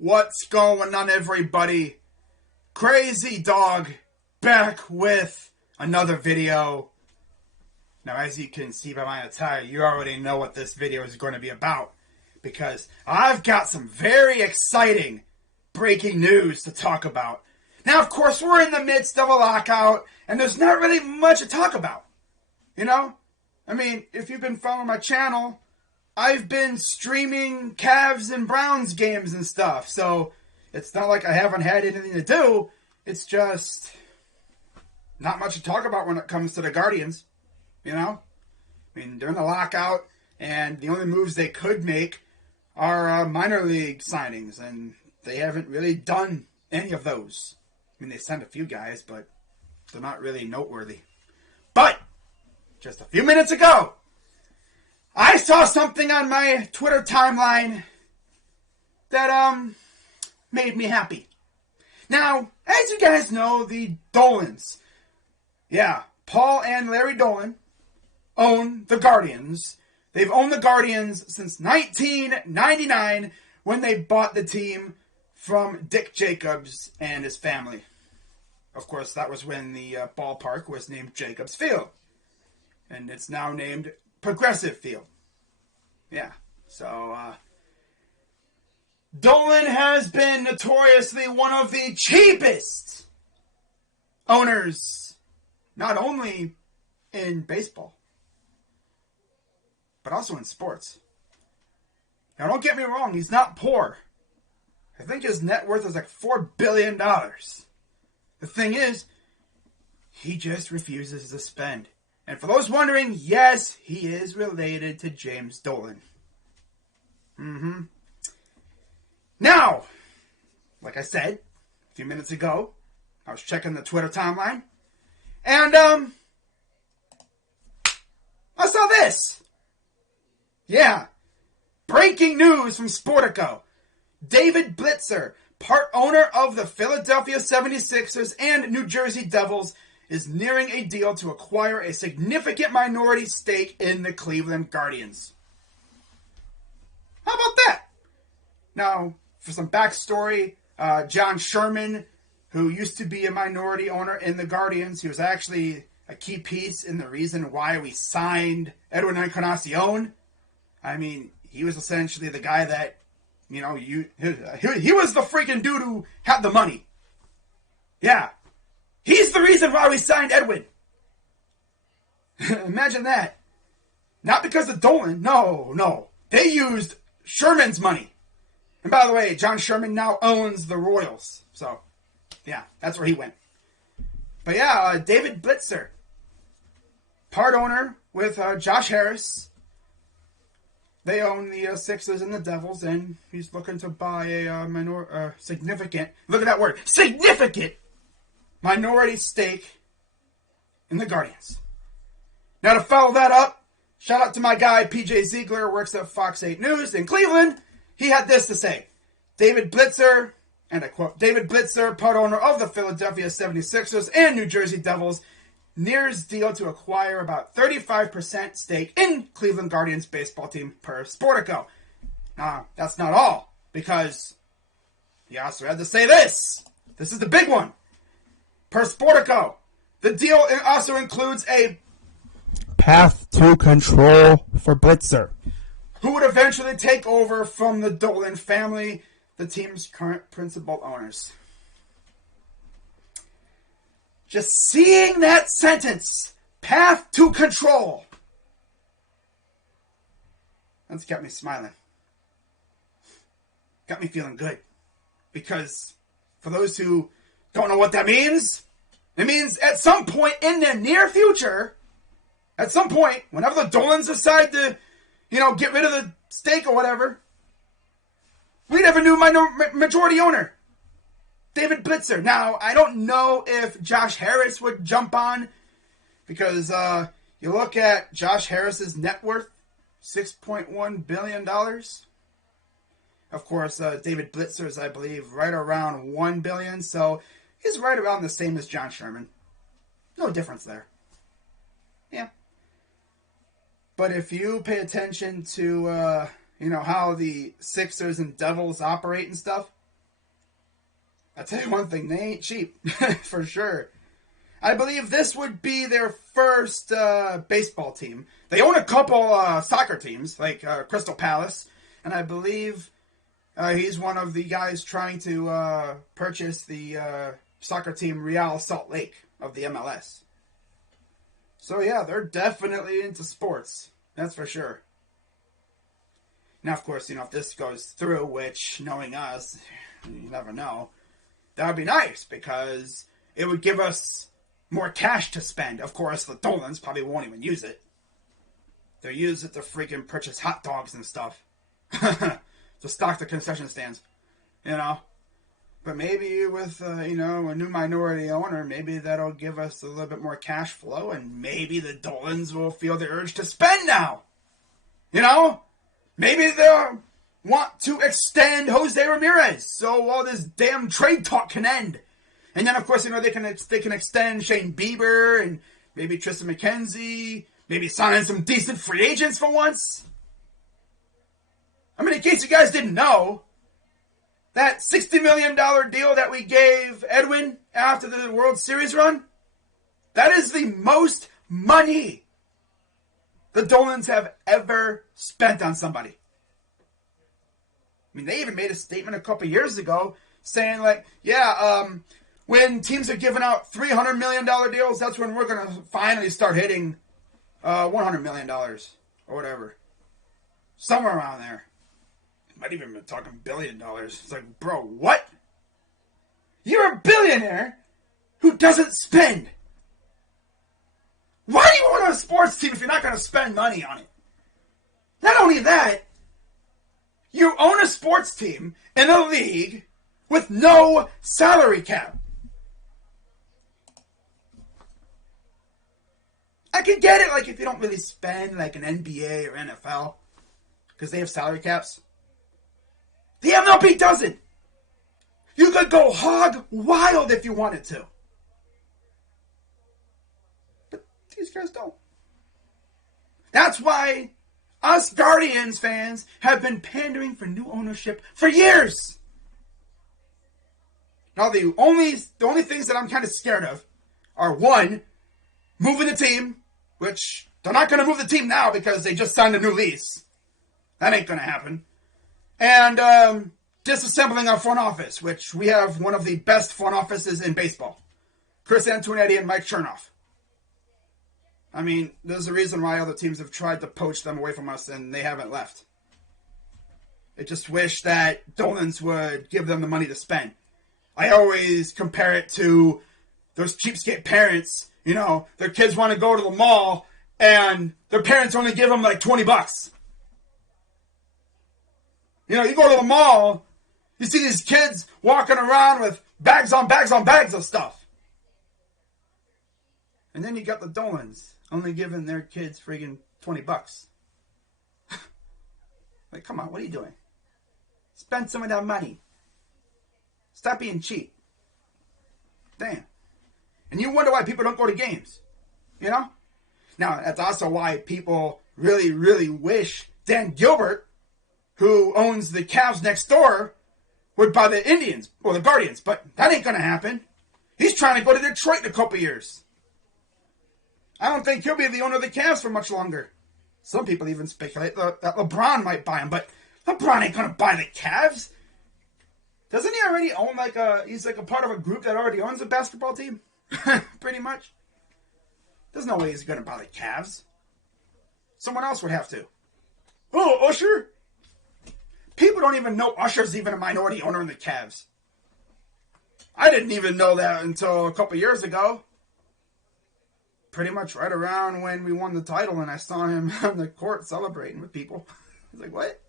What's going on, everybody? Crazy Dog back with another video. Now, as you can see by my attire, you already know what this video is going to be about, because I've got some very exciting breaking news to talk about. Now, of course, we're in the midst of a lockout, and there's not really much to talk about. You know? I mean, if you've been following my channel, I've been streaming Cavs and Browns games and stuff, so it's not like I haven't had anything to do. It's just not much to talk about when it comes to the Guardians, you know? I mean, they're in the lockout, and the only moves they could make are minor league signings, and they haven't really done any of those. I mean, they sent a few guys, but they're not really noteworthy. But just a few minutes ago, I saw something on my Twitter timeline that made me happy. Now, as you guys know, the Dolans, Paul and Larry Dolan own the Guardians. They've owned the Guardians since 1999 when they bought the team from Dick Jacobs and his family. Of course, that was when the ballpark was named Jacobs Field. And it's now named Progressive Field. Yeah, so Dolan has been notoriously one of the cheapest owners, not only in baseball, but also in sports. Now, don't get me wrong, he's not poor. I think his net worth is like $4 billion. The thing is, he just refuses to spend. And for those wondering, yes, he is related to James Dolan. Now, like I said a few minutes ago, I was checking the Twitter timeline, and I saw this. Yeah, breaking news from Sportico. David Blitzer, part owner of the Philadelphia 76ers and New Jersey Devils, is nearing a deal to acquire a significant minority stake in the Cleveland Guardians. How about that? Now, for some backstory, John Sherman, who used to be a minority owner in the Guardians, he was actually a key piece in the reason why we signed Edwin Encarnacion. I mean, he was essentially the guy that, you know, he was the freaking dude who had the money. Yeah. He's the reason why we signed Edwin. Imagine that. Not because of Dolan. No. They used Sherman's money. And by the way, John Sherman now owns the Royals. So, yeah, that's where he went. But yeah, David Blitzer, part owner with Josh Harris. They own the Sixers and the Devils, and he's looking to buy a significant, look at that word, significant minority stake in the Guardians. Now, to follow that up, shout out to my guy PJ Ziegler, works at Fox 8 News in Cleveland. He had this to say. David Blitzer, and I quote, David Blitzer, part owner of the Philadelphia 76ers and New Jersey Devils, nears deal to acquire about 35% stake in Cleveland Guardians baseball team per Sportico. Now, that's not all, because he also had to say this. This is the big one. Per Sportico, the deal also includes a path to control for Blitzer, who would eventually take over from the Dolan family, the team's current principal owners. Just seeing that sentence, path to control, that's got me smiling. Got me feeling good. Because for those who don't know what that means, it means at some point in the near future, at some point, whenever the Dolans decide to, get rid of the stake or whatever, we'd have a new majority owner. David Blitzer. Now, I don't know if Josh Harris would jump on, because you look at Josh Harris's net worth, $6.1 billion. Of course, David Blitzer is, I believe, right around $1 billion, so he's right around the same as John Sherman. No difference there. Yeah. But if you pay attention to, how the Sixers and Devils operate and stuff, I'll tell you one thing, they ain't cheap, for sure. I believe this would be their first baseball team. They own a couple soccer teams, like Crystal Palace, and I believe he's one of the guys trying to purchase the soccer team Real Salt Lake of the MLS. So yeah, they're definitely into sports. That's for sure. Now, of course, if this goes through, which, knowing us, you never know, that would be nice, because it would give us more cash to spend. Of course, the Dolans probably won't even use it. They'll use it to freaking purchase hot dogs and stuff. To stock the concession stands. But maybe with, a new minority owner, maybe that'll give us a little bit more cash flow, and maybe the Dolans will feel the urge to spend now. Maybe they'll want to extend Jose Ramirez, so all this damn trade talk can end. And then, of course, they can extend Shane Bieber and maybe Tristan McKenzie, maybe sign in some decent free agents for once. I mean, in case you guys didn't know, that $60 million deal that we gave Edwin after the World Series run, that is the most money the Dolans have ever spent on somebody. I mean, they even made a statement a couple years ago saying, when teams are giving out $300 million deals, that's when we're going to finally start hitting $100 million or whatever. Somewhere around there. Might even be talking $1 billion. It's like, bro, what? You're a billionaire who doesn't spend. Why do you want a sports team if you're not going to spend money on it? Not only that, you own a sports team in a league with no salary cap. I can get it, if you don't really spend like an NBA or NFL, because they have salary caps. The MLB doesn't. You could go hog wild if you wanted to. But these guys don't. That's why us Guardians fans have been pandering for new ownership for years. Now, the only things that I'm kind of scared of are, one, moving the team, which they're not going to move the team now because they just signed a new lease. That ain't going to happen. And disassembling our front office, which we have one of the best front offices in baseball. Chris Antonetti and Mike Chernoff. I mean, there's a reason why other teams have tried to poach them away from us and they haven't left. I just wish that Dolans would give them the money to spend. I always compare it to those cheapskate parents. Their kids want to go to the mall and their parents only give them like $20. You go to the mall, you see these kids walking around with bags on bags on bags of stuff. And then you got the Dolans only giving their kids friggin' $20. Like, come on, what are you doing? Spend some of that money. Stop being cheap. Damn. And you wonder why people don't go to games. Now, that's also why people really, really wish Dan Gilbert, who owns the Cavs next door, would buy the Indians or the Guardians. But that ain't going to happen. He's trying to go to Detroit in a couple years. I don't think he'll be the owner of the Cavs for much longer. Some people even speculate that LeBron might buy him, but LeBron ain't going to buy the Cavs. Doesn't he already own he's a part of a group that already owns a basketball team? Pretty much. There's no way he's going to buy the Cavs. Someone else would have to. Oh, Usher? People don't even know Usher's even a minority owner in the Cavs. I didn't even know that until a couple years ago. Pretty much right around when we won the title and I saw him on the court celebrating with people. I was like, what?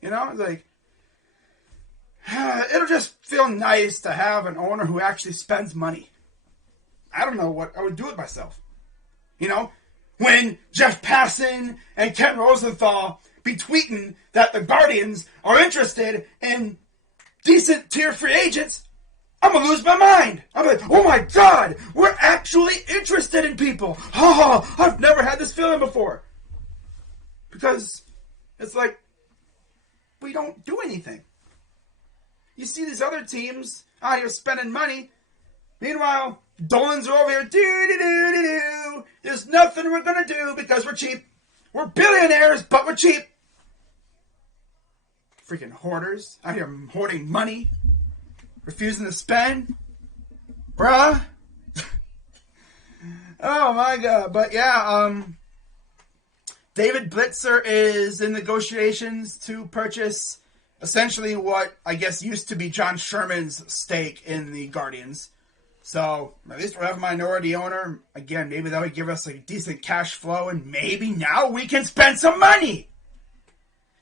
It's like, it'll just feel nice to have an owner who actually spends money. I don't know what I would do with myself. When Jeff Passan and Ken Rosenthal be tweeting that the Guardians are interested in decent tier free agents, I'm going to lose my mind. I'm like, oh my God, we're actually interested in people. Oh, I've never had this feeling before. Because it's like, we don't do anything. you see these other teams out here spending money. Meanwhile, Dolans are over here, do-do-do-do-do. There's nothing we're going to do because we're cheap. We're billionaires, but we're cheap. Freaking hoarders out here hoarding money, refusing to spend. Bruh. Oh my God. But yeah, David Blitzer is in negotiations to purchase essentially what I guess used to be John Sherman's stake in the Guardians. So at least we'll have a minority owner. Again, maybe that would give us a decent cash flow, and maybe now we can spend some money.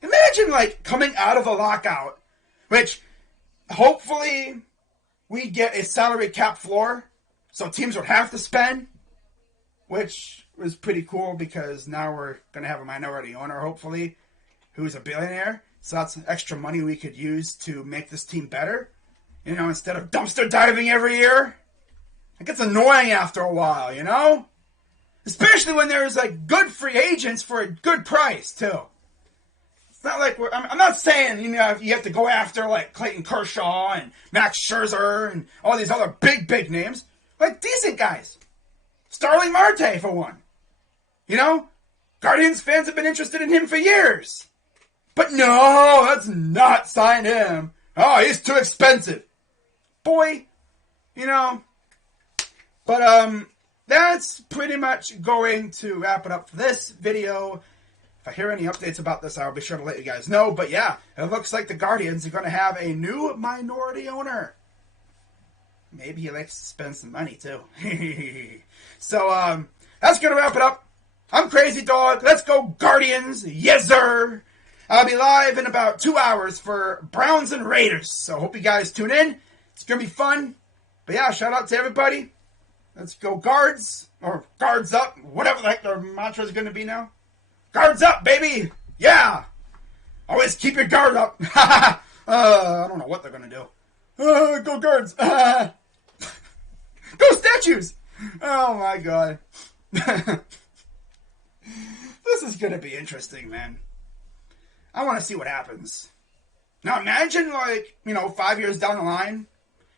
Imagine like coming out of a lockout, which hopefully we get a salary cap floor, so teams would have to spend, which was pretty cool because now we're going to have a minority owner, hopefully, who's a billionaire. So that's extra money we could use to make this team better. You know, instead of dumpster diving every year. It gets annoying after a while, you know? Especially when there's, like, good free agents for a good price, too. It's not like I'm not saying, you know, you have to go after, like, Clayton Kershaw and Max Scherzer and all these other big names. Like, decent guys. Starling Marte, for one. You know? Guardians fans have been interested in him for years. But no, let's not sign him. Oh, he's too expensive. Boy, you know. But, that's pretty much going to wrap it up for this video. If I hear any updates about this, I'll be sure to let you guys know. But yeah, it looks like the Guardians are going to have a new minority owner. Maybe he likes to spend some money, too. So, that's going to wrap it up. I'm Crazy Dog. Let's go Guardians. Yes, sir. I'll be live in about 2 hours for Browns and Raiders. So, hope you guys tune in. It's going to be fun. But yeah, shout out to everybody. Let's go Guards. Or Guards up. Whatever the heck their mantra is going to be now. Guards up, baby. Yeah. Always keep your guard up. I don't know what they're going to do. Go Guards. Go Statues. Oh, my God. This is going to be interesting, man. I want to see what happens. Now, imagine, like, you know, 5 years down the line,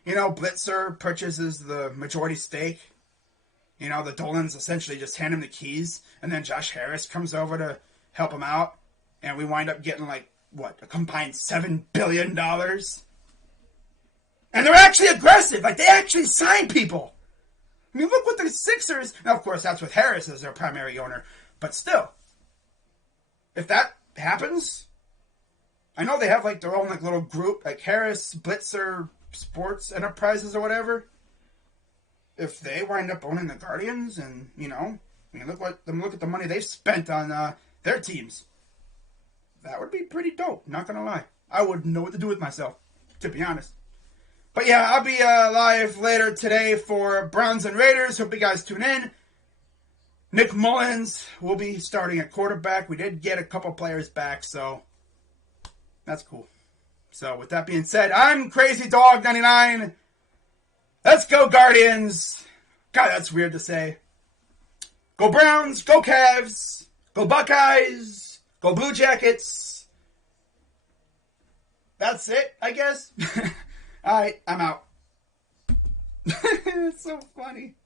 you know, Blitzer purchases the majority stake. You know, the Dolans essentially just hand him the keys, and then Josh Harris comes over to help him out, and we wind up getting, like, what, a combined $7 billion? And they're actually aggressive. Like, they actually sign people. I mean, look what the Sixers... Now, of course, that's with Harris as their primary owner. But still, if that happens... I know they have, like, their own, like, little group, like Harris, Blitzer, Sports Enterprises or whatever. If they wind up owning the Guardians and, you know... I mean, look at the money they've spent on their teams. That would be pretty dope, not gonna lie. I wouldn't know what to do with myself, to be honest. But yeah, I'll be live later today for Browns and Raiders. Hope you guys tune in. Nick Mullins will be starting at quarterback. We did get a couple players back, so that's cool. So with that being said, I'm Crazy Dog 99. Let's go Guardians. God, that's weird to say. Go Browns, go Cavs, go Buckeyes, go Blue Jackets. That's it, I guess. Alright, I'm out. It's so funny.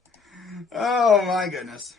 Oh my goodness.